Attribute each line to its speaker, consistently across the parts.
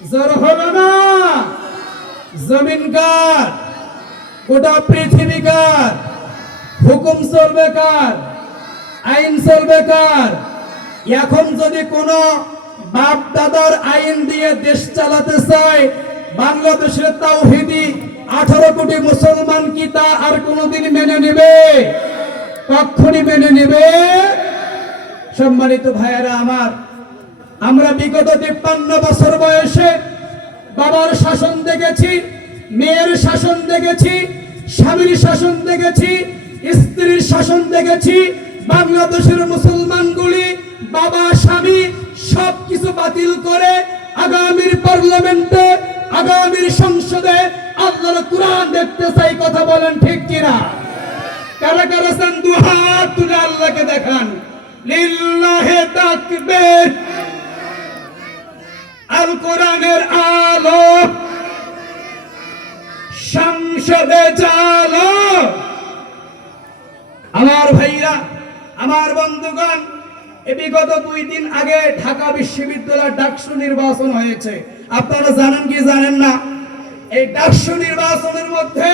Speaker 1: জোর হলো না জমিন কার গোটা পৃথিবী কার হুকুম চলবে কার আইন চলবে কার এখন যদি কোনো বাপ দাদার আইন দিয়ে দেশ চালাতে চায়, বাংলাদেশের তাওহিদি আঠারো কোটি মুসলমান কি তা আর কোনোদিন মেনে নেবে? কখনই মেনে নেবে? সম্মানিত ভাইয়েরা, আমার আমরা বিগত তিপ্পান্ন বছর বয়সে বাবার শাসন দেখেছি, মেয়ের শাসন দেখেছি, স্বামীর শাসন দেখেছি, স্ত্রীর শাসন দেখেছি, বাংলাদেশের মুসলমানগুলি বাবা, স্বামী সব কিছু বাতিল করে আগামীর পার্লামেন্টে, আগামীর সংসদে আল্লাহর কোরআন দেখতে চাই, কথা বলেন ঠিক কিনা? কারা কারা চান দু হাত তুলে আল্লাহকে দেখান। লিল্লাহে তাকবীর। আল কোরআনের আলো। সংসদে চালো। আমার ভাইরা, আমার বন্ধুগণ বিগত দুই দিন আগে ঢাকা বিশ্ববিদ্যালয় ডাকসু নির্বাচন হয়েছে। আপনারা জানেন কি জানেন না? এই ডাকসু নির্বাচনের মধ্যে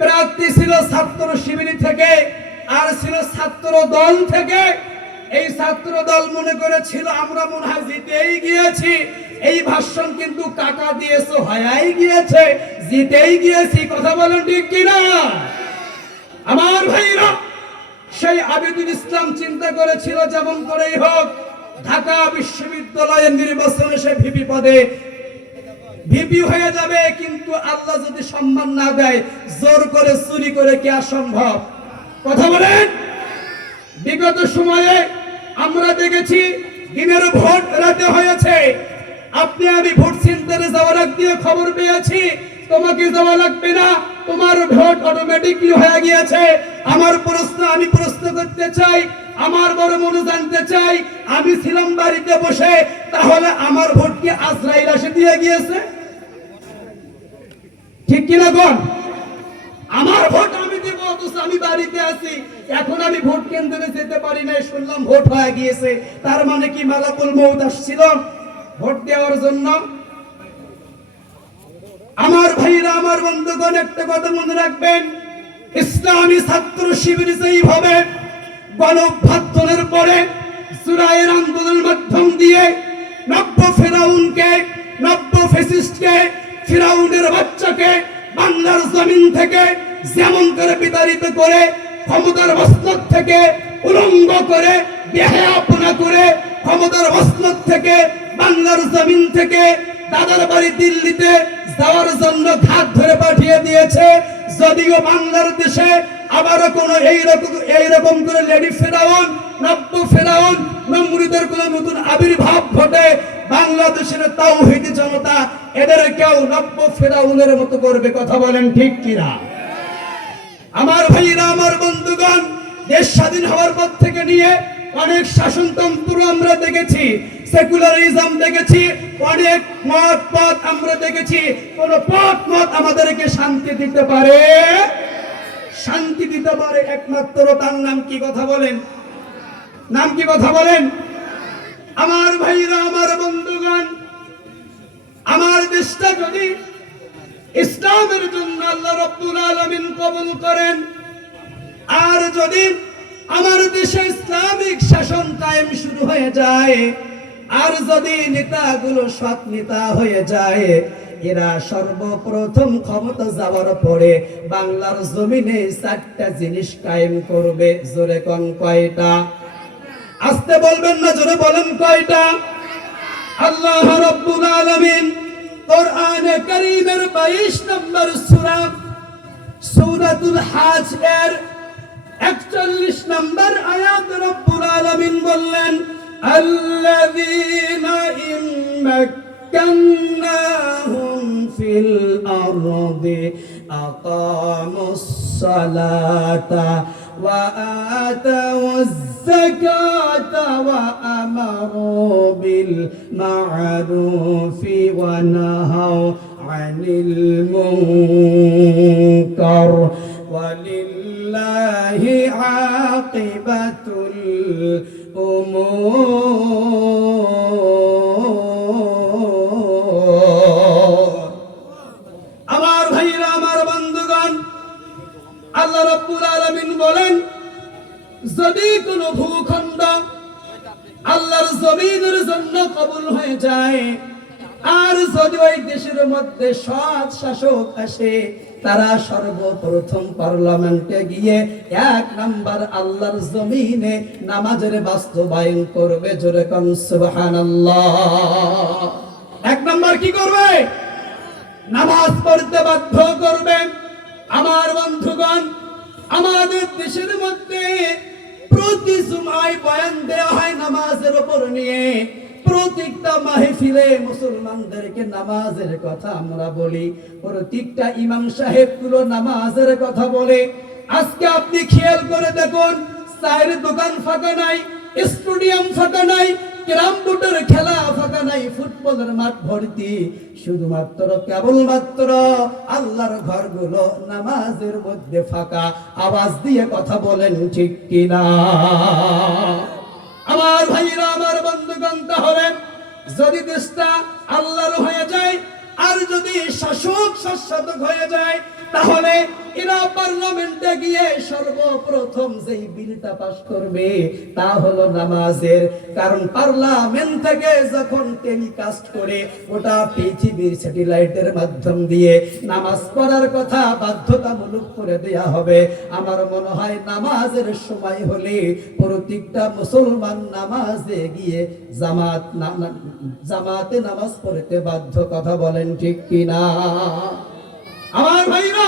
Speaker 1: প্রার্থী ছিল ছাত্র শিবির থেকে, আর ছিল ছাত্র দল থেকে। এই ছাত্র দল মনে করেছিল, আমরা মনে হয় জিতেই গিয়েছি। এই ভাষণ কিন্তু কাকা দিয়েছে, হয়াই গিয়েছে, জিতেই গিয়েছি, কথা বলেন ঠিক কিনা? আমার ভাইরা, সেই আবিদুল ইসলাম চিন্তা করেছিল যেমন করেই হোক, ঢাকা বিশ্ববিদ্যালয়ের নির্বাচনে সে ভিপি পদে। ভিপি হয়ে যাবে, কিন্তু আল্লাহ যদি সম্মান না দেয়, জোর করে, চুরি করে কি অসম্ভব কথা বলেন। বিগত সময়ে আমরা দেখেছি, দিনের ভোট রাতে হয়েছে। আপনি আমি ভোট সেন্টারে যাওয়ার আগ দিয়ে খবর পেয়েছি। তোমাকে যাওয়া লাগবে না। তোমার ভোট অটোমেটিকলি হয়ে গিয়েছে। আমার প্রশ্ন, আমি প্রশ্ন করতে চাই, আমার বড় মনে জানতে চাই, আমি ছিলাম বাড়িতে বসে, তাহলে আমার ভোট কি আজরাইল এসে দিয়ে গিয়েছে? ঠিক কিনা কোন? আমার ভোট আমি দেবো, অথচ আমি বাড়িতে আছি। এখন আমি ভোট কেন্দ্রে যেতে পারি না শুনলাম ভোট হয়ে গিয়েছে। তার মানে কি মালাকুল মৌত আসছিল? ভোট দেওয়ার জন্য আমার ভাইরা, আমার বন্ধুগণ, একটা কথা মনে রাখবেন, ইসলামী ছাত্র শিবির যেইভাবে গণভাত্তনের পরে সুরায়ের আন্দোলনের মাধ্যম দিয়ে নব্য ফেরাউনকে, নব্য ফেসিস্টকে, ফিরাউনের বাচ্চাকে বাংলার জমিন থেকে যেমন করে বিতাড়িত করে ক্ষমতার মসনদ থেকে উলঙ্গ করে বেহায়াপনা করে ক্ষমতার মসনদ থেকে বাংলার জমিন থেকে দাদার বাড়ি দিল্লিতে যাওয়ার জন্য ঘাট ধরে পাঠিয়ে দিয়েছে। যদিও বাংলার দেশে আবারও কোনো এইরকম এইরকম করে লেডি ফেরাউন, নব্য ফেরাউন, নমরুদের কোন নতুন আবির্ভাব ঘটে। বাংলাদেশের তাওহিদি জনতা এদের কেউ নব্য ফেরাউনের মতো করবে কথা বলেন ঠিক কিনা? আমার ভাইরা, আমার বন্ধুগণ, দেশ স্বাধীন হওয়ার পর থেকে নিয়ে অনেক শাসনতন্ত্র আমরা দেখেছি। সেকুলারিজম দেখেছি, অনেক মত পথ আমরা দেখেছি, কোন পথ মত আমাদেরকে শান্তি দিতে পারে? শান্তি দিতে পারে একমাত্র, তার নাম কি কথা বলেন? নাম কি কথা বলেন? আমার ভাইরা, আমার বন্ধুগণ, আমার দেশটা যদি ইসলামের জন্য আল্লাহ রব্বুল আলামিন কবুল করেন, আর যদি আমার দেশে ইসলামিক শাসন কায়েম শুরু হয়ে যায় আর যদি নেতাগুলো সৎ নেতা হয়ে যায়, এরা সর্বপ্রথম ক্ষমতা যাওয়ার পরে বাংলার জমিনে চারটা জিনিস কায়েম করবে। জোরে কোন কয়টা? আসতে বলবেন না, জোরে বলেন কয়টা? আল্লাহ রব্বুল আলামিন কোরআনে কারীমের 22 নম্বর সূরা, সূরাতুল হাজ এর 41 নম্বর আয়াত রব্বুল الذين إن مكناهم في الأرض أقاموا الصلاة وآتوا الزكاة وأمروا بالمعروف ونهوا عن المنكر. কবুল হয়ে যায়। আর যদি ওই দেশের মধ্যে সৎ শাসক আসে, তারা সর্বপ্রথম পার্লামেন্টে গিয়ে এক নাম্বার আল্লাহর জমিনে নামাজের বাস্তবায়ন করবে জোরে কন, সুবহানাল্লাহ। এক নাম্বার কি করবে? নামাজ পড়তে বাধ্য করবে। আমার বন্ধুগণ, আমাদের দেশের মধ্যে প্রতি জুমায় বয়ান দেওয়া হয় নামাজের উপর নিয়ে। প্রত্যেকটা মাহফিলে মুসলমানদেরকে নামাজের কথা আমরা বলি। প্রত্যেকটা ইমাম সাহেবগুলো নামাজের কথা বলে। আজকে আপনি খেয়াল করে দেখুন, চায়ের দোকান ফাঁকা নাই, স্টেডিয়াম ফাঁকা নাই আমার ভাইরা বন্ধুগণ যদি দেশটা আল্লাহর হয়ে যায় আর যদি শাসক শাসক হয়ে যায় তাহলে এরা পার্লামেন্টে গিয়ে সর্বপ্রথম যেই বিলটা পাস করবে, তা হলো নামাজের। কারণ পার্লামেন্ট থেকে যখন টেলিকাস্ট করে ওটা পৃথিবীর স্যাটেলাইটের মাধ্যম দিয়ে নামাজ পড়ার কথা বাধ্যতামূলক করে দেয়া হবে, আমার মনে হয় নামাজের সময় হলে প্রত্যেকটা মুসলমান নামাজে গিয়ে জামাত জামাতে নামাজ পড়তে বাধ্য, কথা বলেন ঠিক কিনা? আমার ভাইরা,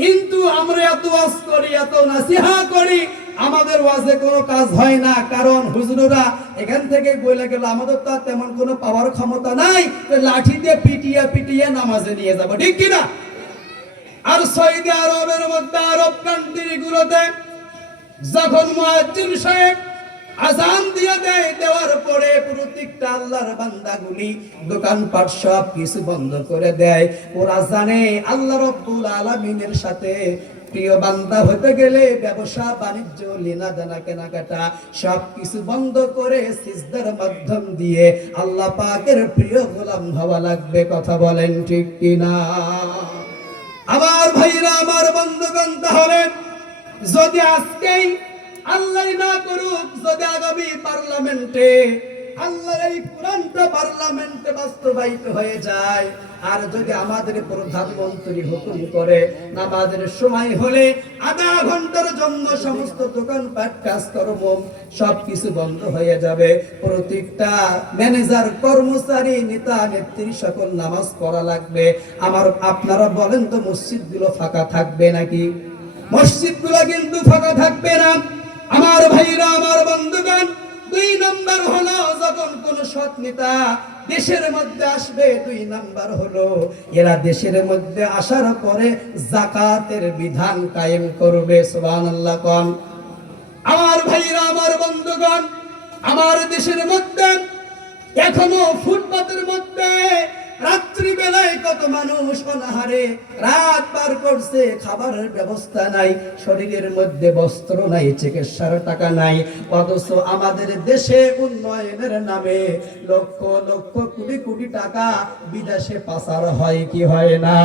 Speaker 1: কিন্তু আমরা এত ওয়াজ করি, এত নাসিহা করি, আমাদের ওয়াজে কোনো কাজ হয় না। কারণ হুজুররা এখান থেকে বলে গেল, আমাদের তো তেমন কোনো পাওয়ার ক্ষমতা নাই যে লাঠি দিয়ে পিটিয়ে পিটিয়ে নামাজে নিয়ে যাব। ঠিক কিনা? আর সৌদি আরবের মধ্যে আরব কান্ট্রি গুলোতে যখন মুয়াজ্জিন সাহেব আজান দিয়ে দেয় পরে প্রত্যেকটা আল্লাহর বান্দাগুলি দোকানপাট সব কিছু বন্ধ করে দেয়। ওরা জানে আল্লাহ রব্বুল আলামিনের সাথে প্রিয় বান্দা হতে গেলে ব্যবসা, বাণিজ্য লেনা দেনা কেনাকাটা সব কিছু বন্ধ করে সিজদার মাধ্যম দিয়ে আল্লাহ পাকের প্রিয় গোলাম হওয়া লাগবে, কথা বলেন ঠিক কিনা? আমার ভাইরা, আমার বন্ধুগণ, তাহলে যদি আজকেই আল্লাহ না করুক যদি আগামী পার্লামেন্টে আল্লাহর এই কোরআনটা পার্লামেন্টে বাস্তবায়িত হয়ে যায়, আর যদি আমাদের প্রধানমন্ত্রী হুকুম করে নামাজের সময় হলে আধা ঘণ্টার জন্য সমস্ত দোকানপাট কাজকর্ম সবকিছু বন্ধ হয়ে যাবে। প্রত্যেকটা ম্যানেজার, কর্মচারী, নেতা, নেত্রী সকল নামাজ পড়া লাগবে। আমার, আপনারা বলেন তো মসজিদগুলো ফাঁকা থাকবে নাকি? মসজিদগুলো কিন্তু ফাঁকা থাকবে না। আমার ভাইরা, আমার বন্ধুগণ, দুই নাম্বার হলো যখন কোন সৎ নেতা দেশের মধ্যে আসবে, দুই নাম্বার হলো এরা দেশের মধ্যে আসার পরে জাকাতের বিধান কায়েম করবে। সুবহানাল্লাহ, কোন? আমার ভাইরা, আমার বন্ধুগণ, আমার দেশের মধ্যে, এখনও ফুটপাতের মধ্যে রাত্রি বেলায় কত মানুষ অনাহারে, রাত পার করছে, খাবারের ব্যবস্থা নাই, শরীরের মধ্যে বস্ত্র নাই, চিকিৎসার টাকা নাই, অথচ আমাদের দেশে উন্নয়নের নামে লক্ষ লক্ষ কোটি কোটি টাকা বিদেশে পাচার হয়, কি হয় না?